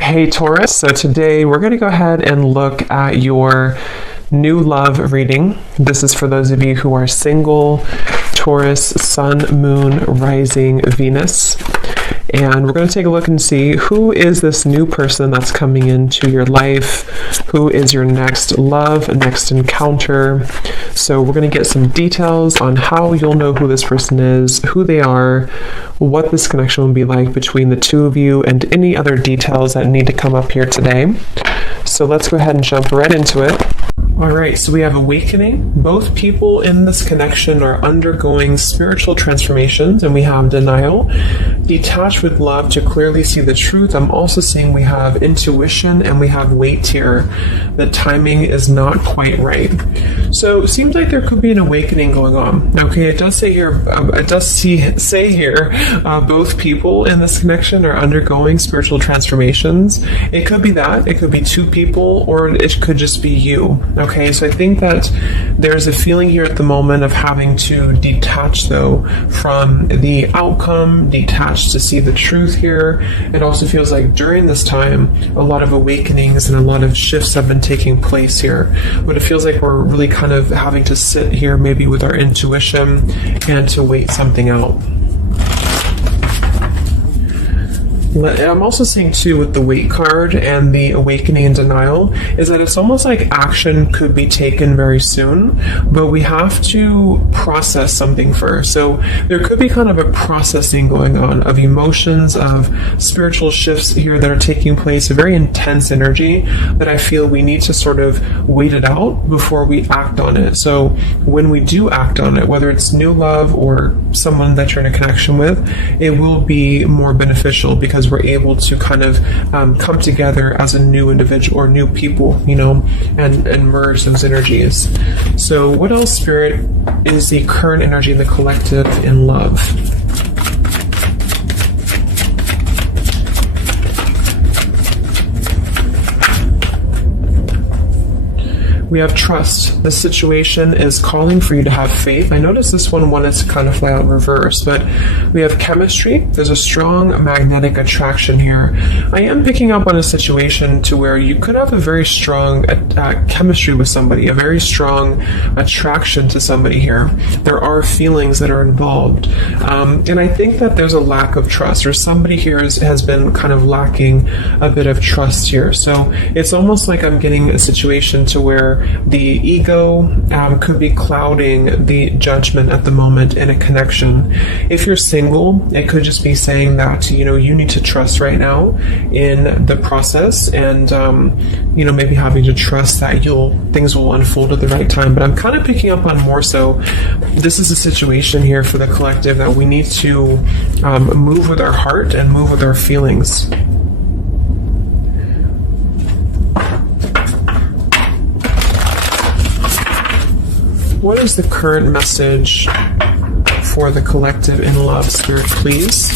Hey Taurus, so today we're going to go ahead and look at your new love reading. This is for those of you who are single, Taurus, Sun, Moon, Rising, Venus. And we're going to take a look and see who is this new person that's coming into your life, who is your next love, next encounter. So we're going to get some details on how you'll know who this person is, who they are, what this connection will be like between the two of you, and any other details that need to come up here today. So let's go ahead and jump right into it. All right, so we have awakening. Both people in this connection are undergoing spiritual transformations, and we have denial. Detach with love to clearly see the truth. I'm also seeing we have intuition and we have wait here. The timing is not quite right. So it seems like there could be an awakening going on. Okay, it does say here, both people in this connection are undergoing spiritual transformations. It could be that, it could be two people, or it could just be you. Okay, so I think that there's a feeling here at the moment of having to detach, though, from the outcome, detach to see the truth here. It also feels like during this time, a lot of awakenings and a lot of shifts have been taking place here. But it feels like we're really kind of having to sit here maybe with our intuition and to wait something out. I'm also seeing too with the wait card and the awakening and denial is that it's almost like action could be taken very soon, but we have to process something first. So there could be kind of a processing going on of emotions, of spiritual shifts here that are taking place, a very intense energy that I feel we need to sort of wait it out before we act on it. So when we do act on it, whether it's new love or someone that you're in a connection with, it will be more beneficial because we're able to kind of come together as a new individual or new people, you know, and merge those energies. So what else, Spirit, is the current energy in the collective in love? We have trust. The situation is calling for you to have faith. I noticed this one wanted to kind of fly out in reverse, but we have chemistry. There's a strong magnetic attraction here. I am picking up on a situation to where you could have a very strong chemistry with somebody, a very strong attraction to somebody here. There are feelings that are involved. And I think that there's a lack of trust, or somebody here has been kind of lacking a bit of trust here. So it's almost like I'm getting a situation to where the ego could be clouding the judgment at the moment in a connection. If you're single, it could just be saying that, you know, you need to trust right now in the process, and you know, maybe having to trust that things will unfold at the right time. But I'm kind of picking up on more so this is a situation here for the collective that we need to move with our heart and move with our feelings. What is the current message for the collective in love, Spirit, please?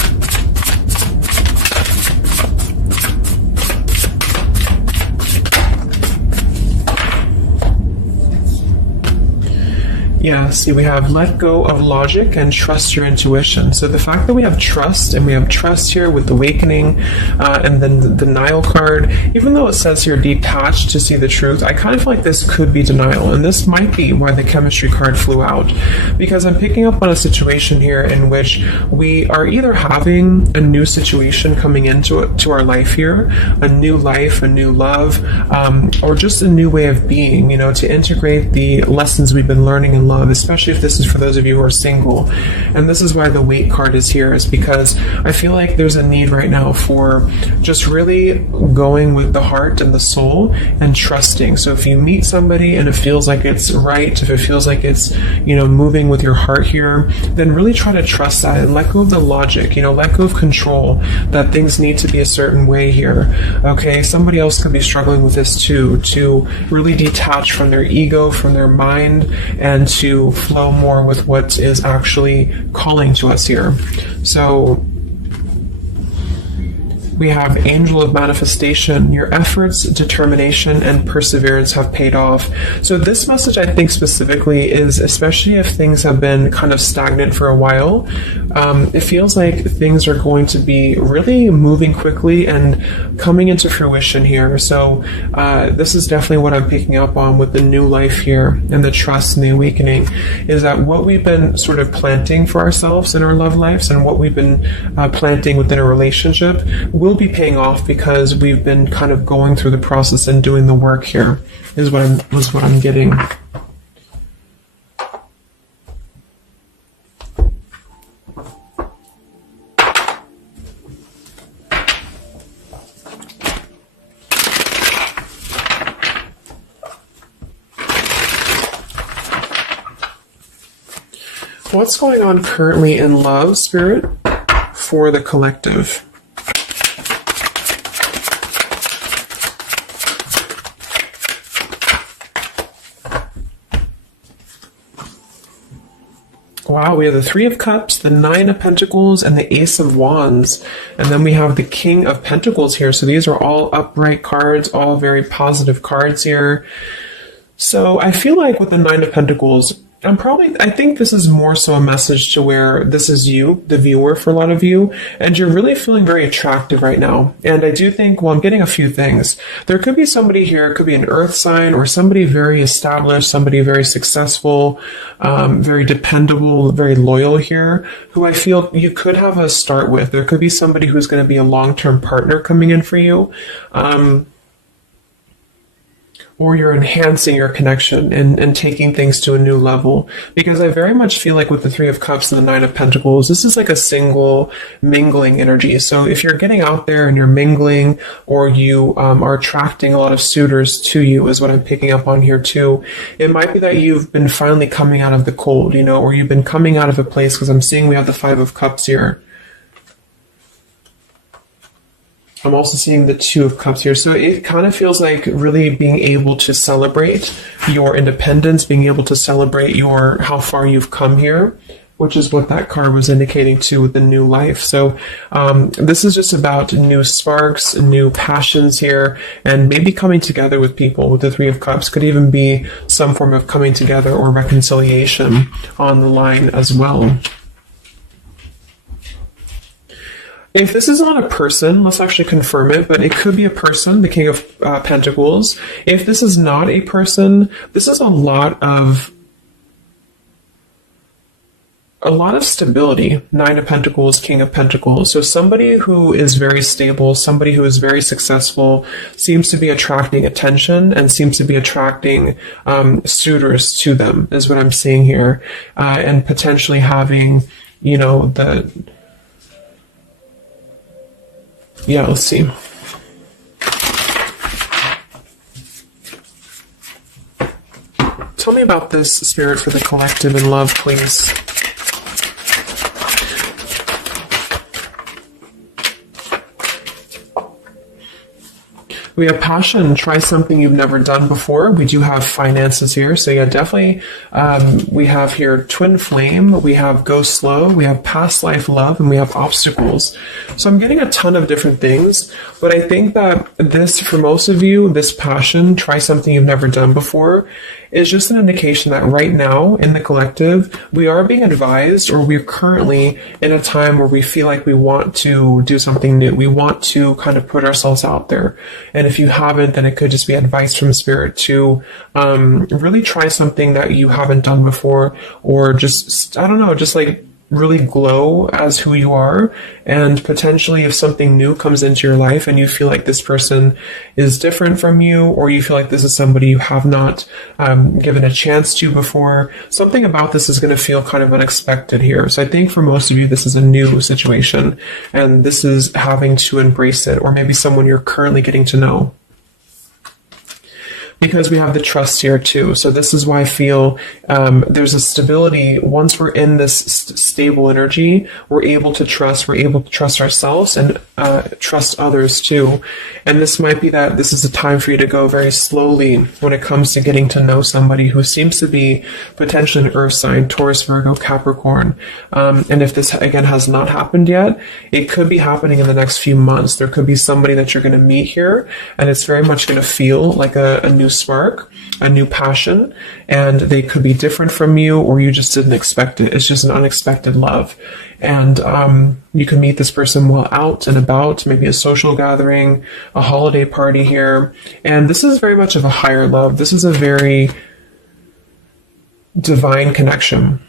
Yeah, see, we have let go of logic and trust your intuition. So the fact that we have trust, and we have trust here with awakening, and then the denial card, even though it says here detached to see the truth, I kind of feel like this could be denial. And this might be why the chemistry card flew out. Because I'm picking up on a situation here in which we are either having a new situation coming into our life here, a new life, a new love, or just a new way of being, you know, to integrate the lessons we've been learning in love, especially if this is for those of you who are single. And this is why the wait card is here, is because I feel like there's a need right now for just really going with the heart and the soul and trusting. So if you meet somebody and it feels like it's right, if it feels like it's, you know, moving with your heart here, then really try to trust that and let go of the logic, you know, let go of control, that things need to be a certain way here. Okay, somebody else could be struggling with this too, to really detach from their ego, from their mind, and to flow more with what is actually calling to us here. So we have Angel of Manifestation. Your efforts, determination, and perseverance have paid off. So this message, I think specifically, is especially if things have been kind of stagnant for a while, it feels like things are going to be really moving quickly and coming into fruition here. So this is definitely what I'm picking up on with the new life here and the trust and the awakening, is that what we've been sort of planting for ourselves in our love lives and what we've been planting within a relationship will be paying off because we've been kind of going through the process and doing the work here, is what I'm getting. What's going on currently in love, Spirit, for the collective? Wow, we have the Three of Cups, the Nine of Pentacles, and the Ace of Wands. And then we have the King of Pentacles here. So these are all upright cards, all very positive cards here. So I feel like with the Nine of Pentacles, I think this is more so a message to where this is you, the viewer, for a lot of you, and you're really feeling very attractive right now. And I do think, well, I'm getting a few things. There could be somebody here, it could be an earth sign or somebody very established, somebody very successful, very dependable, very loyal here, who I feel you could have a start with. There could be somebody who's going to be a long-term partner coming in for you. Or you're enhancing your connection and taking things to a new level. Because I very much feel like with the Three of Cups and the Nine of Pentacles, this is like a single mingling energy. So if you're getting out there and you're mingling, or you are attracting a lot of suitors to you, is what I'm picking up on here too. It might be that you've been finally coming out of the cold, or you've been coming out of a place, because I'm seeing we have the Five of Cups here. I'm also seeing the Two of Cups here. So it kind of feels like really being able to celebrate your independence, being able to celebrate how far you've come here, which is what that card was indicating too with the new life. So this is just about new sparks, new passions here, and maybe coming together with people. With the Three of Cups could even be some form of coming together or reconciliation on the line as well. If this is not a person, let's actually confirm it, but it could be a person, the King of Pentacles. If this is not a person, this is a lot of stability. Nine of Pentacles, King of Pentacles. So somebody who is very stable, somebody who is very successful, seems to be attracting attention and seems to be attracting suitors to them, is what I'm seeing here. And potentially having, let's see. Tell me about this, Spirit, for the collective in love, please. We have passion. Try something you've never done before. We do have finances here. So yeah, definitely. We have here twin flame. We have go slow. We have past life love, and we have obstacles. So I'm getting a ton of different things, but I think that this, for most of you, this passion, try something you've never done before, is just an indication that right now in the collective, we are being advised, or we're currently in a time where we feel like we want to do something new. We want to kind of put ourselves out there. And if you haven't, then it could just be advice from Spirit to really try something that you haven't done before, or just, I don't know, just like really glow as who you are. And potentially if something new comes into your life and you feel like this person is different from you, or you feel like this is somebody you have not given a chance to before, something about this is going to feel kind of unexpected here. So I think for most of you, this is a new situation, and this is having to embrace it, or maybe someone you're currently getting to know. because we have the trust here too. So this is why I feel there's a stability. Once we're in this stable energy, we're able to trust ourselves and trust others too. And this might be that this is a time for you to go very slowly when it comes to getting to know somebody who seems to be potentially an earth sign, Taurus, Virgo, Capricorn. And if this again has not happened yet, it could be happening in the next few months. There could be somebody that you're going to meet here, and it's very much going to feel like a new spark, a new passion, and they could be different from you, or you just didn't expect it. It's just an unexpected love. And you can meet this person while out and about, maybe a social gathering, a holiday party here. And this is very much of a higher love. This is a very divine connection.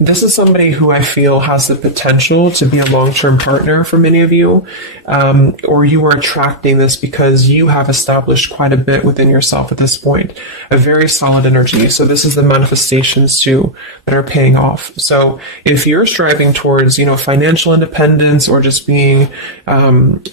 This is somebody who I feel has the potential to be a long-term partner for many of you, or you are attracting this because you have established quite a bit within yourself at this point, a very solid energy. So this is the manifestations too that are paying off. So if you're striving towards, financial independence or just being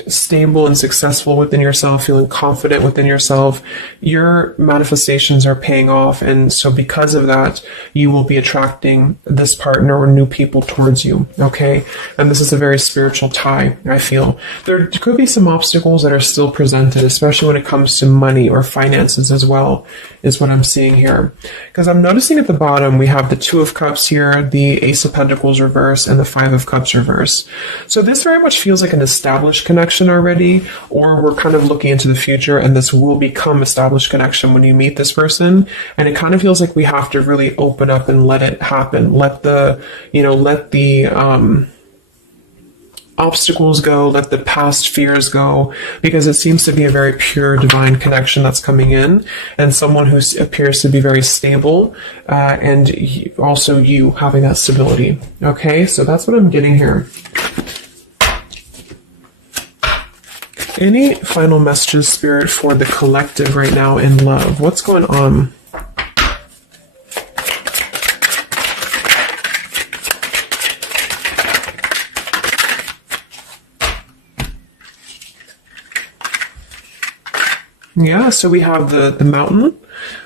stable and successful within yourself, feeling confident within yourself, your manifestations are paying off. And so because of that, you will be attracting this partner or new people towards you, okay? And this is a very spiritual tie, I feel. There could be some obstacles that are still presented, especially when it comes to money or finances as well, is what I'm seeing here. Because I'm noticing at the bottom, we have the Two of Cups here, the Ace of Pentacles reverse, and the Five of Cups reverse. So this very much feels like an established connection already, or we're kind of looking into the future, and this will become established connection when you meet this person. And it kind of feels like we have to really open up and let it happen. Let the obstacles go, let the past fears go, because it seems to be a very pure divine connection that's coming in, and someone who appears to be very stable, and also you having that stability. Okay, so that's what I'm getting here. Any final messages, Spirit, for the collective right now in love? What's going on? Yeah, so we have the mountain,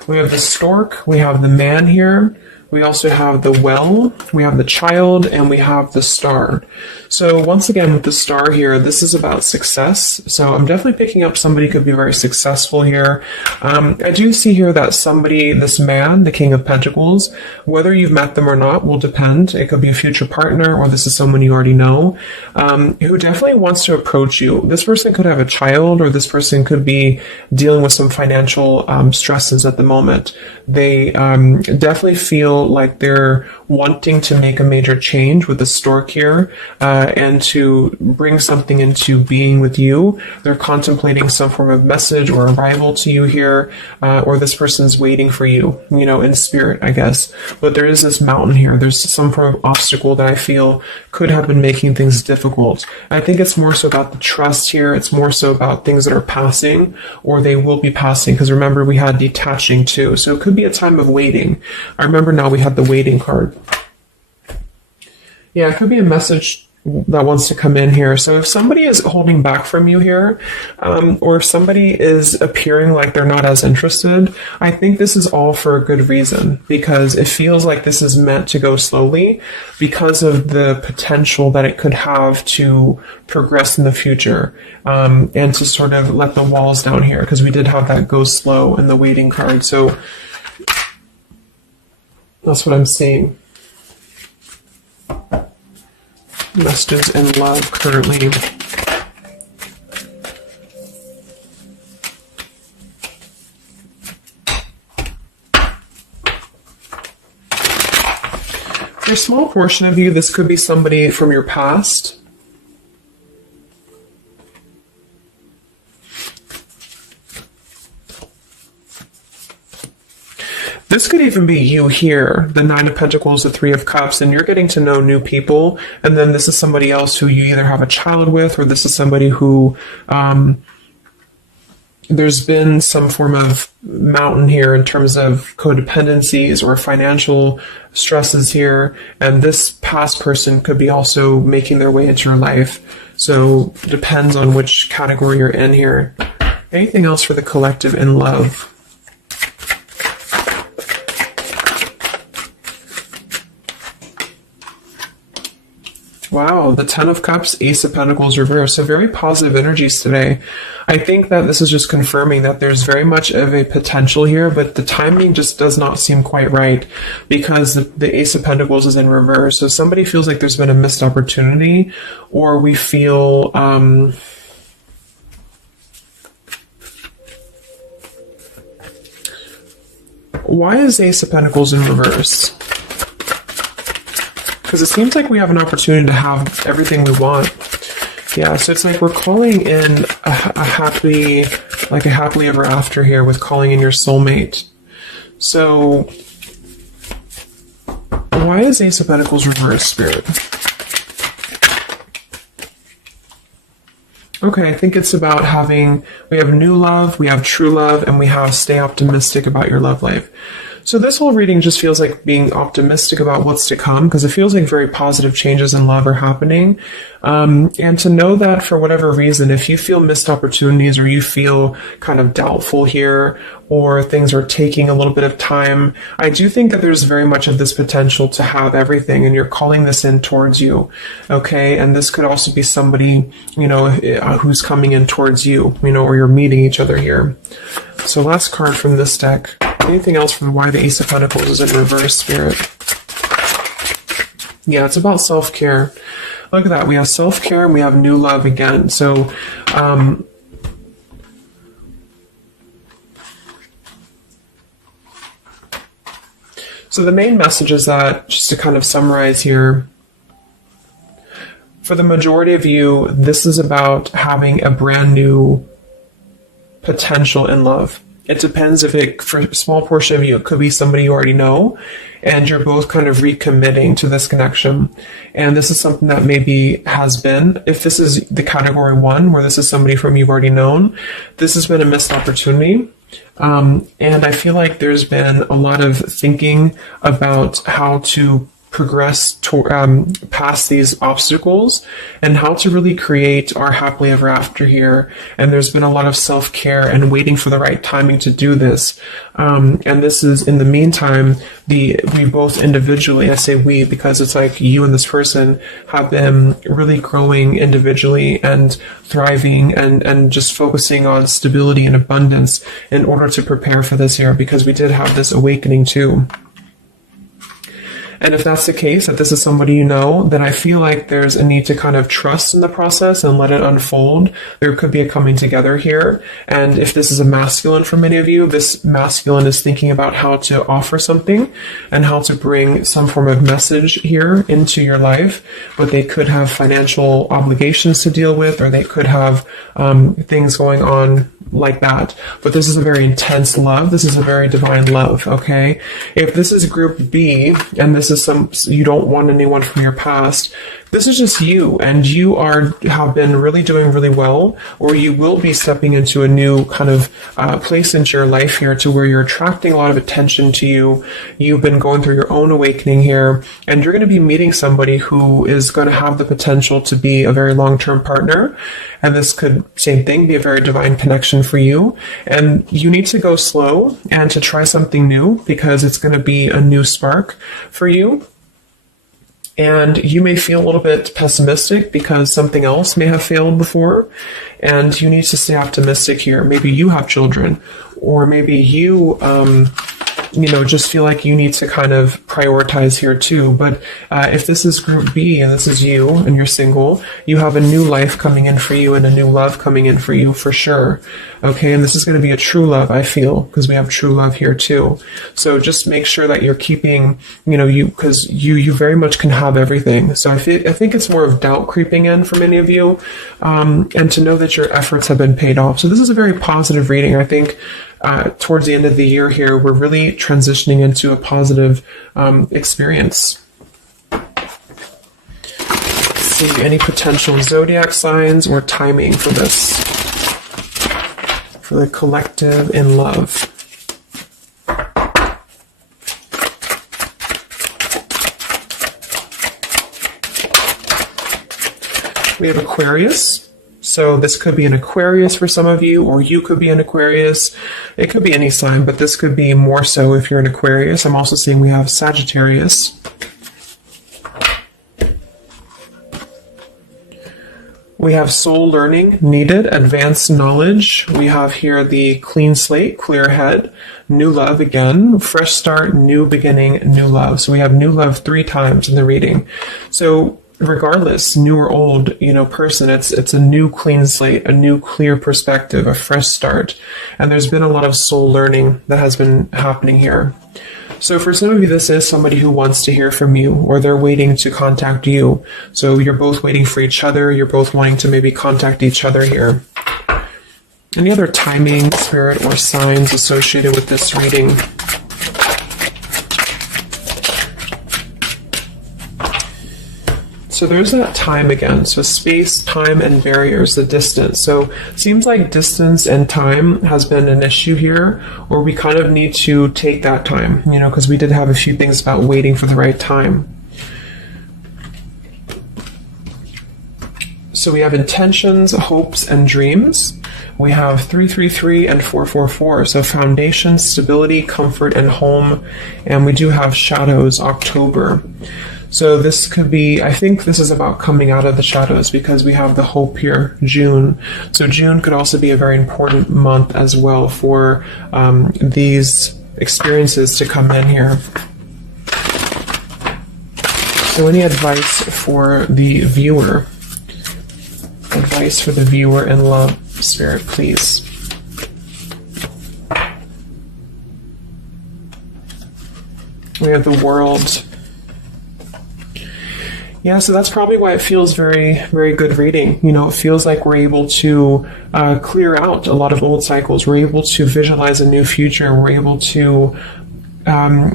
we have the stork, we have the man here, we also have the well, we have the child, and we have the star. So once again, with the star here, this is about success. So I'm definitely picking up somebody could be very successful here. I do see here that somebody, this man, the King of Pentacles, whether you've met them or not will depend. It could be a future partner, or this is someone you already know, who definitely wants to approach you. This person could have a child, or this person could be dealing with some financial stresses at the moment. They definitely feel like they're wanting to make a major change with the stork here, and to bring something into being with you. They're contemplating some form of message or arrival to you here, or this person's waiting for you, in spirit, I guess. But there is this mountain here. There's some form of obstacle that I feel could have been making things difficult. I think it's more so about the trust here. It's more so about things that are passing, or they will be passing, because remember, we had detaching too. So it could be a time of waiting. I remember now we had the waiting card. Yeah, it could be a message that wants to come in here. So if somebody is holding back from you here, or if somebody is appearing like they're not as interested, I think this is all for a good reason, because it feels like this is meant to go slowly because of the potential that it could have to progress in the future, and to sort of let the walls down here, because we did have that go slow in the waiting card. So that's what I'm seeing. Messages in love currently. For a small portion of you, this could be somebody from your past. This could even be you here, the Nine of Pentacles, the Three of Cups, and you're getting to know new people. And then this is somebody else who you either have a child with, or this is somebody who there's been some form of mountain here in terms of codependencies or financial stresses here. And this past person could be also making their way into your life. So it depends on which category you're in here. Anything else for the collective in love? Wow, the Ten of Cups, Ace of Pentacles reverse. So very positive energies today. I think that this is just confirming that there's very much of a potential here, but the timing just does not seem quite right because the Ace of Pentacles is in reverse. So somebody feels like there's been a missed opportunity, or we feel... why is Ace of Pentacles in reverse? Because it seems like we have an opportunity to have everything we want. Yeah, so it's like we're calling in a happily ever after here with calling in your soulmate. So why is Ace of Pentacles reverse, Spirit? Okay, I think it's about we have new love, we have true love, and we have stay optimistic about your love life. So this whole reading just feels like being optimistic about what's to come, because it feels like very positive changes in love are happening. And to know that for whatever reason, if you feel missed opportunities or you feel kind of doubtful here, or things are taking a little bit of time, I do think that there's very much of this potential to have everything, and you're calling this in towards you. Okay. And this could also be somebody, who's coming in towards you, or you're meeting each other here. So last card from this deck. Anything else from why the Ace of Pentacles is in reverse, Spirit? Yeah, it's about self-care. Look at that. We have self-care and we have new love again. So, so the main message is that, just to kind of summarize here, for the majority of you, this is about having a brand new potential in love. It depends for a small portion of you, it could be somebody you already know, and you're both kind of recommitting to this connection. And this is something that maybe has been, if this is the category 1, where this is somebody from you've already known, this has been a missed opportunity. And I feel like there's been a lot of thinking about how to progress past these obstacles and how to really create our happily ever after here. And there's been a lot of self-care and waiting for the right timing to do this. And this is, in the meantime, we both individually, I say we because it's like you and this person have been really growing individually and thriving and just focusing on stability and abundance in order to prepare for this year, because we did have this awakening too. And if that's the case, that this is somebody you know, then I feel like there's a need to kind of trust in the process and let it unfold. There could be a coming together here. And if this is a masculine for many of you, this masculine is thinking about how to offer something and how to bring some form of message here into your life. But they could have financial obligations to deal with, or they could have things going on like that. But this is a very intense love. This is a very divine love, okay? If this is group B, and this is you don't want anyone from your past, this is just you, and you have been really doing really well, or you will be stepping into a new kind of place into your life here, to where you're attracting a lot of attention to you. You've been going through your own awakening here, and you're going to be meeting somebody who is going to have the potential to be a very long-term partner. And this could, same thing, be a very divine connection for you. And you need to go slow and to try something new, because it's going to be a new spark for you. And you may feel a little bit pessimistic because something else may have failed before, and you need to stay optimistic here. Maybe you have children, or maybe you, just feel like you need to kind of prioritize here too. But if this is group B and this is you and you're single, you have a new life coming in for you and a new love coming in for you for sure. Okay, and this is going to be a true love, I feel, because we have true love here too. So just make sure that you're keeping, because you very much can have everything. So I think it's more of doubt creeping in for many of you, and to know that your efforts have been paid off. So this is a very positive reading. I think towards the end of the year here, we're really transitioning into a positive experience. Let's see, any potential zodiac signs or timing for this, for the collective in love. We have Aquarius, So this could be an Aquarius for some of you, or you could be an Aquarius. It could be any sign, but this could be more so if you're an Aquarius. I'm also seeing we have Sagittarius. We have soul learning needed, advanced knowledge. We have here the clean slate, clear head, new love again, fresh start, new beginning, new love. So we have new love 3 times in the reading. So regardless, new or old, person, it's a new clean slate, a new clear perspective, a fresh start. And there's been a lot of soul learning that has been happening here. So for some of you, this is somebody who wants to hear from you, or they're waiting to contact you. So you're both waiting for each other. You're both wanting to maybe contact each other here. Any other timing, spirit, or signs associated with this reading? So there's that time again. So space, time, and barriers, the distance. So it seems like distance and time has been an issue here, or we kind of need to take that time, because we did have a few things about waiting for the right time. So we have intentions, hopes, and dreams. We have 333 and 444. So foundation, stability, comfort, and home. And we do have shadows, October. So this could be, I think this is about coming out of the shadows, because we have the hope here, June. So June could also be a very important month as well for these experiences to come in here. So any advice for the viewer? Advice for the viewer in love, Spirit, please. We have the World. Yeah, so that's probably why it feels very, very good reading. It feels like we're able to clear out a lot of old cycles. We're able to visualize a new future. We're able to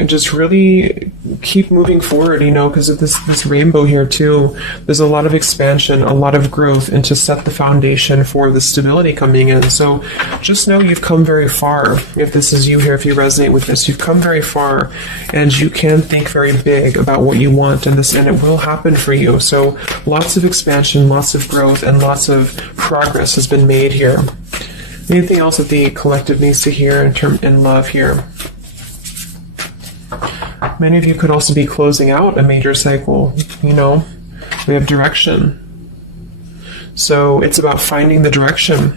just really keep moving forward, because of this rainbow here too. There's a lot of expansion, a lot of growth, and to set the foundation for the stability coming in. So just know you've come very far. If this is you here, if you resonate with this, you've come very far, and you can think very big about what you want, and it will happen for you. So lots of expansion, lots of growth, and lots of progress has been made here. Anything else that the collective needs to hear in love here? Many of you could also be closing out a major cycle. We have direction. So it's about finding the direction.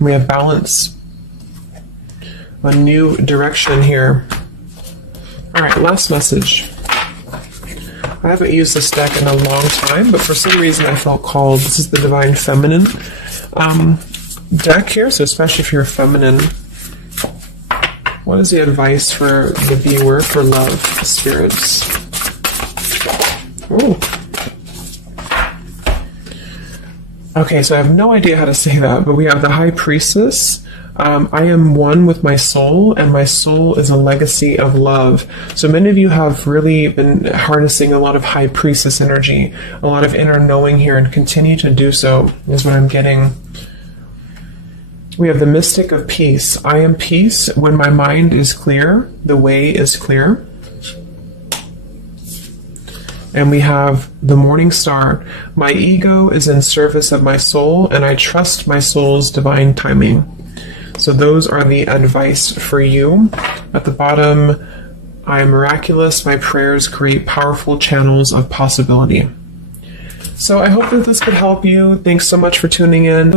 We have balance. A new direction here. All right, last message. I haven't used this deck in a long time, but for some reason I felt called. This is the Divine Feminine deck here, so especially if you're feminine. What is the advice for the viewer for love, spirits? Ooh. Okay, so I have no idea how to say that, but we have the High Priestess. I am one with my soul, and my soul is a legacy of love. So many of you have really been harnessing a lot of High Priestess energy, a lot of inner knowing here, and continue to do so, is what I'm getting. We have the Mystic of Peace. I am peace. When my mind is clear, the way is clear. And we have the Morning Star. My ego is in service of my soul, and I trust my soul's divine timing. So those are the advice for you. At the bottom, I am miraculous. My prayers create powerful channels of possibility. So I hope that this could help you. Thanks so much for tuning in.